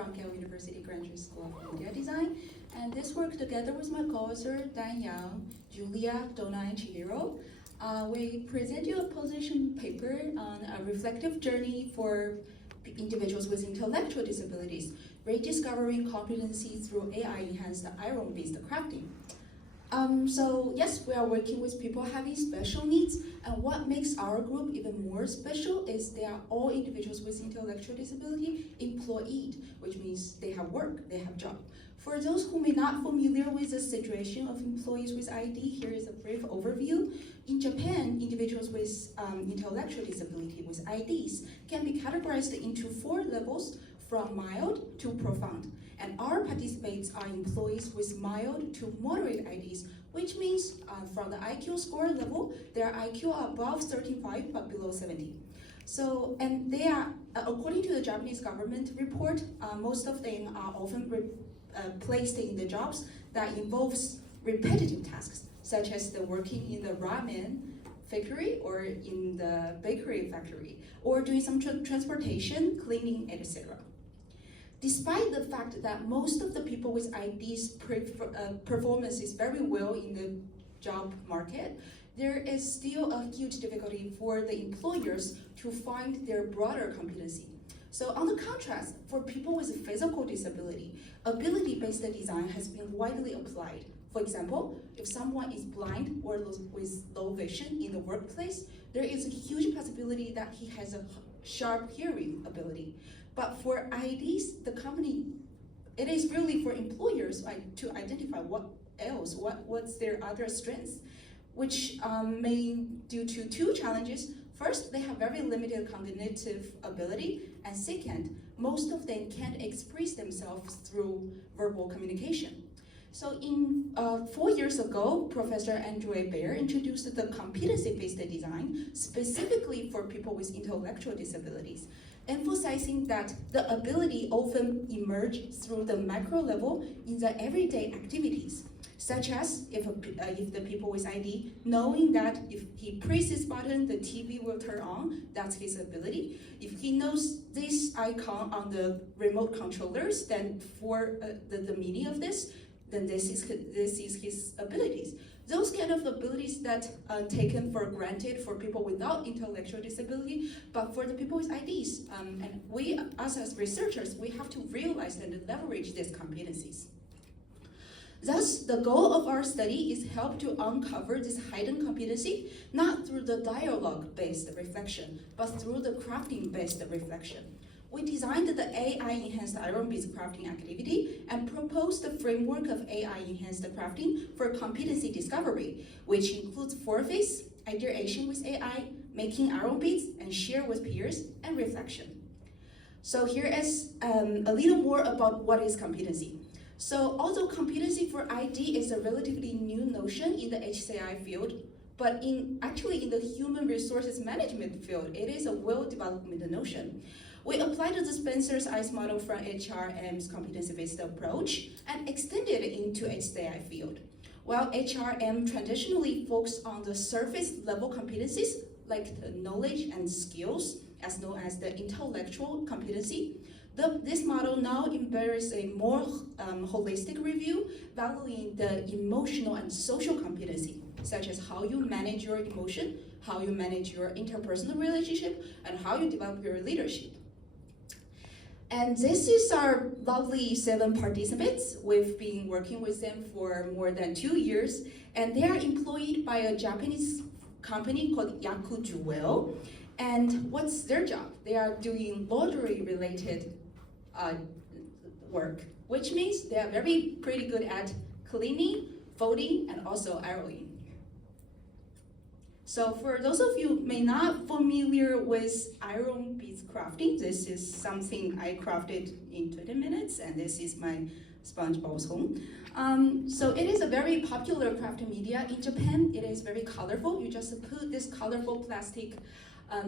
from Keio University Graduate School of Media Design. And this work, together with my co-author, Danyang, Giulia, Donna, and Chihiro, we present you a position paper on a reflective journey for individuals with intellectual disabilities, rediscovering competency through AI-enhanced iron-based crafting. So yes, we are working with people having special needs, and what makes our group even more special is they are all individuals with intellectual disability employed, which means they have work, they have job. For those who may not familiar with the situation of employees with ID, here is a brief overview. In Japan, individuals with intellectual disability with IDs can be categorized into 4 levels, from mild to profound. And our participants are employees with mild to moderate IDs, which means from the IQ score level, their IQ are above 35 but below 70. So, and they are, according to the Japanese government report, most of them are often placed in the jobs that involves repetitive tasks, such as the working in the ramen factory or in the bakery factory, or doing some transportation, cleaning, etc. Despite the fact that most of the people with IDs performance is very well in the job market, there is still a huge difficulty for the employers to find their broader competency. So on the contrast, for people with physical disability, ability-based design has been widely applied. For example, if someone is blind or with low vision in the workplace, there is a huge possibility that he has a sharp hearing ability. But for IDs, the company, it is really for employers to identify what's their other strengths, which may due to 2 challenges. First, they have very limited cognitive ability, and second, most of them can't express themselves through verbal communication. So in 4 years ago, Professor Andrew Baer introduced the competency-based design specifically for people with intellectual disabilities, emphasizing that the ability often emerges through the macro level in the everyday activities, such as if the people with ID, knowing that if he presses button, the TV will turn on, that's his ability. If he knows this icon on the remote controllers, then for the meaning of this, then this is his abilities. Those kind of abilities that are taken for granted for people without intellectual disability, but for the people with IDs, and we, us as researchers, we have to realize and leverage these competencies. Thus, the goal of our study is help to uncover this hidden competency, not through the dialogue-based reflection, but through the crafting-based reflection. We designed the AI-enhanced iron-based crafting activity and proposed the framework of AI-enhanced crafting for competency discovery, which includes 4 phases: ideation with AI, making iron beads, and share with peers, and reflection. So here is a little more about what is competency. So although competency for ID is a relatively new notion in the HCI field, but actually in the human resources management field, it is a well-developed notion. We applied the Spencer's ICE model from HRM's competency-based approach and extended it into HCI field. While HRM traditionally focused on the surface level competencies, like the knowledge and skills, as known as the intellectual competency, this model now embraces a more holistic review, valuing the emotional and social competency, such as how you manage your emotion, how you manage your interpersonal relationship, and how you develop your leadership. And this is our lovely 7 participants. We've been working with them for more than 2 years, and they are employed by a Japanese company called Yaku Jewel. And what's their job? They are doing laundry-related work, which means they are pretty good at cleaning, folding, and also ironing. So for those of you who may not familiar with iron beads crafting, this is something I crafted in 20 minutes, and this is my SpongeBob's home. So it is a very popular crafting media in Japan. It is very colorful. You just put this colorful plastic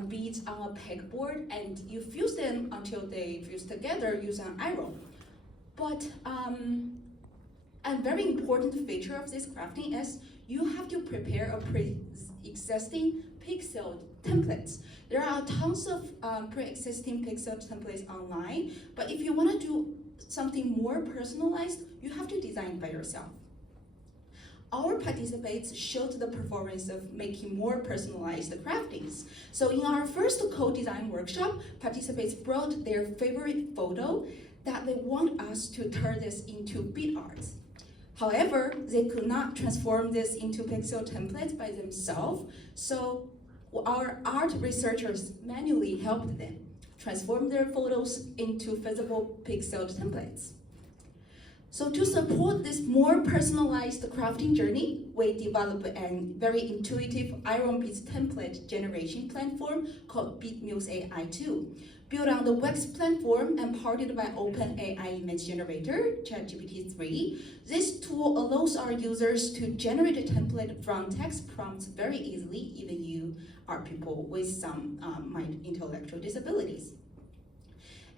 beads on a pegboard, and you fuse them until they fuse together using an iron. But a very important feature of this crafting is you have to prepare a pre-existing pixel templates. There are tons of pre-existing pixel templates online, but if you want to do something more personalized, you have to design by yourself. Our participants showed the performance of making more personalized craftings. So in our first co-design workshop, participants brought their favorite photo that they want us to turn this into bead art. However, they could not transform this into pixel templates by themselves, so our art researchers manually helped them transform their photos into feasible pixel templates. So to support this more personalized crafting journey, we developed a very intuitive iron beads template generation platform called BeadMuse AI 2. Built on the Wax platform and powered by OpenAI image generator, CHI2025, this tool allows our users to generate a template from text prompts very easily, even you are people with some intellectual disabilities.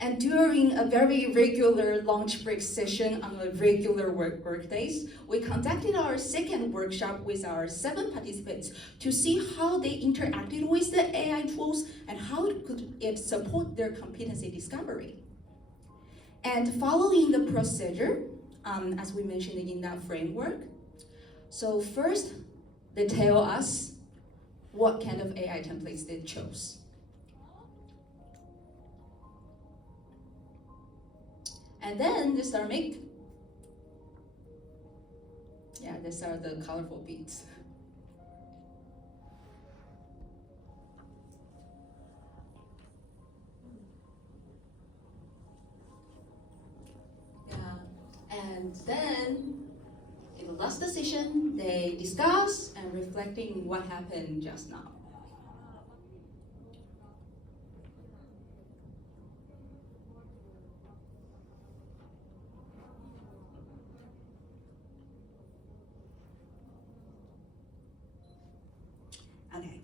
And during a very regular lunch break session on a regular work days, we conducted our second workshop with our 7 participants to see how they interacted with the AI tools and how could it support their competency discovery. And following the procedure, as we mentioned in that framework, so first, they tell us what kind of AI templates they chose. And then they start make. Yeah, these are the colorful beads. Yeah, and then in the last session, they discuss and reflecting what happened just now. Okay,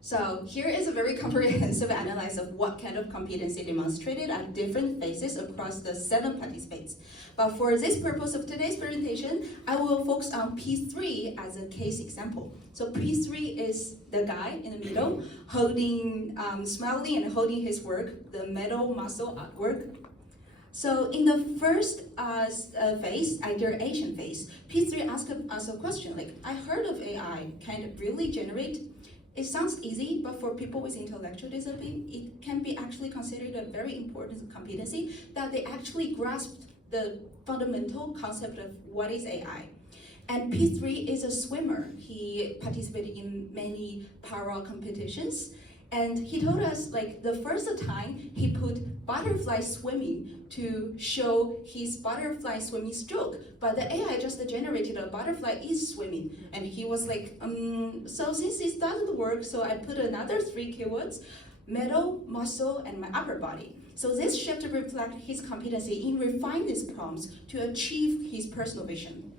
so here is a very comprehensive analysis of what kind of competency demonstrated at different phases across the 7 participants. But for this purpose of today's presentation, I will focus on P3 as a case example. So P3 is the guy in the middle, holding, smiling and holding his work, the metal muscle artwork. So in the first phase, ideation phase, P3 asked us a question like, I heard of AI, can it really generate? It sounds easy, but for people with intellectual disability, it can be actually considered a very important competency that they actually grasped the fundamental concept of what is AI. And P3 is a swimmer. He participated in many para competitions. And he told us, like, the first time he put butterfly swimming to show his butterfly swimming stroke, but the AI just generated a butterfly is swimming. And he was like, so since this doesn't work, so I put another 3 keywords, metal, muscle, and my upper body. So this shift reflects his competency in refining these prompts to achieve his personal vision.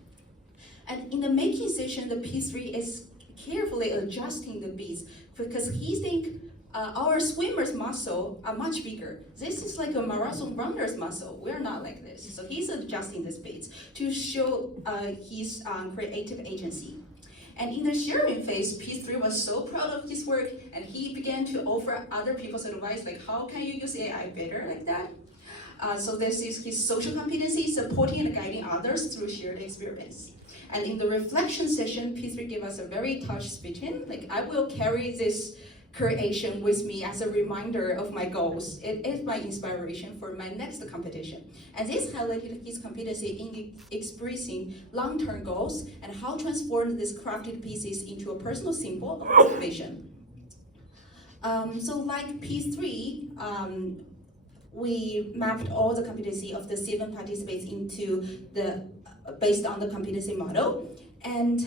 And in the making session, the P3 is carefully adjusting the beats because he thinks our swimmer's muscle are much bigger. This is like a marathon runner's muscle. We're not like this. So he's adjusting the beats to show his creative agency. And in the sharing phase, P3 was so proud of his work, and he began to offer other people's advice, like how can you use AI better like that? So this is his social competency, supporting and guiding others through shared experience. And in the reflection session, P3 gave us a very touch speech in, like, I will carry this creation with me as a reminder of my goals. It is my inspiration for my next competition. And this highlighted his competency in expressing long-term goals and how to transform these crafted pieces into a personal symbol of motivation. So like P3, we mapped all the competency of the 7 participants into based on the competency model, and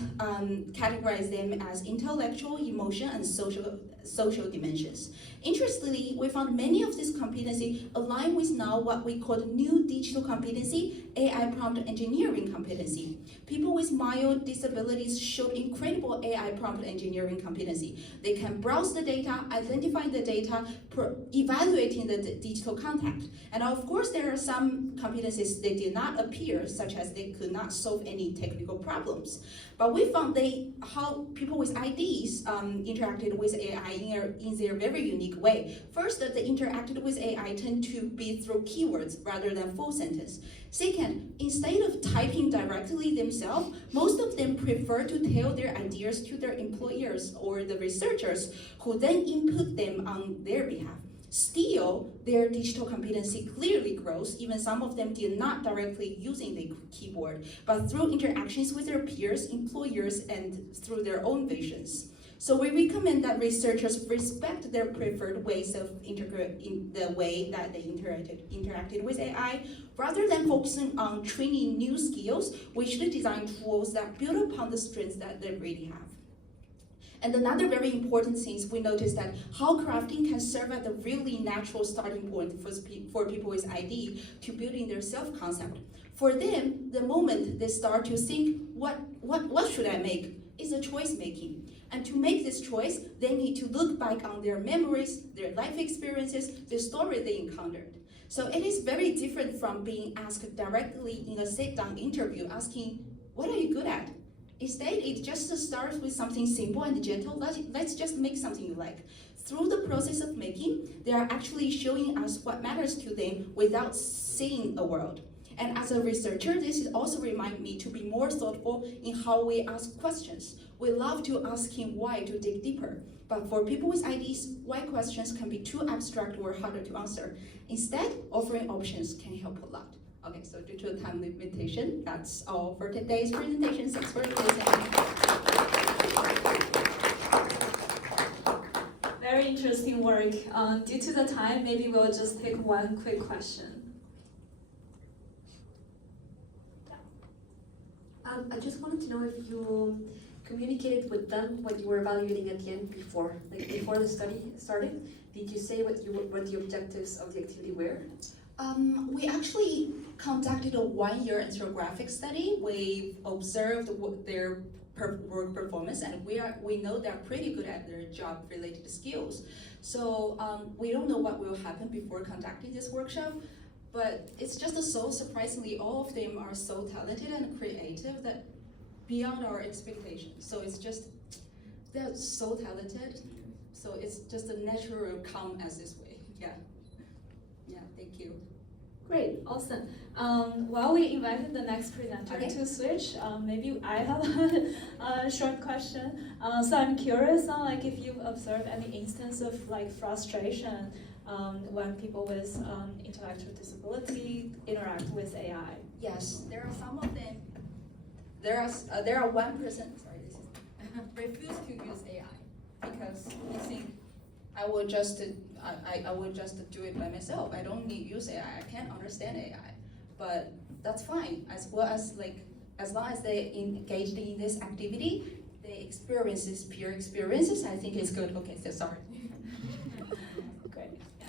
categorize them as intellectual, emotional, and social dimensions. Interestingly, we found many of these competency align with now what we call the new digital competency, AI prompt engineering competency. People with mild disabilities showed incredible AI prompt engineering competency. They can browse the data, identify the data, evaluating the digital content. And of course, there are some competencies that did not appear, such as they could not solve any technical problems. But we found how people with IDs interacted with AI in their very unique way. First, that they interacted with AI tend to be through keywords rather than full sentence. Second, instead of typing directly themselves, most of them prefer to tell their ideas to their employers or the researchers who then input them on their behalf. Still, their digital competency clearly grows. Even some of them did not directly using the keyboard, but through interactions with their peers, employers, and through their own visions. So we recommend that researchers respect their preferred ways of in the way that they interacted with AI, rather than focusing on training new skills. We should design tools that build upon the strengths that they really have. And another very important thing is we noticed that how crafting can serve as a really natural starting point for people with ID to building their self-concept. For them, the moment they start to think, what should I make, is a choice making. And to make this choice, they need to look back on their memories, their life experiences, the story they encountered. So it is very different from being asked directly in a sit-down interview, asking, what are you good at? Instead, it just starts with something simple and gentle. Let's just make something you like. Through the process of making, they are actually showing us what matters to them without saying a word. And as a researcher, this also reminds me to be more thoughtful in how we ask questions. We love to ask him why to dig deeper. But for people with IDs, why questions can be too abstract or harder to answer. Instead, offering options can help a lot. Okay, so due to a time limitation, that's all for today's presentation. Thanks for listening. Very interesting work. Due to the time, maybe we'll just take one quick question. I just wanted to know if you communicated with them what you were evaluating at the end before the study started. Did you say what the objectives of the activity were? We actually conducted a one-year ethnographic study. We observed their work performance, and we know they're pretty good at their job-related skills. So we don't know what will happen before conducting this workshop, but it's just so surprisingly, all of them are so talented and creative that beyond our expectations. So it's just, they're so talented. So it's just a natural come as this way. Yeah, thank you. Great, awesome. While we invited the next presenter to switch, maybe I have a short question. So I'm curious on if you've observed any instance of frustration when people with intellectual disability interact with AI. Yes, there are some of them. There are one person, refuse to use AI because you think I will just do it by myself. I don't need use AI. I can't understand AI, but that's fine as long as they engaged in this activity, they experiences peer experiences. I think it's good. Okay, so sorry. Great. Yeah.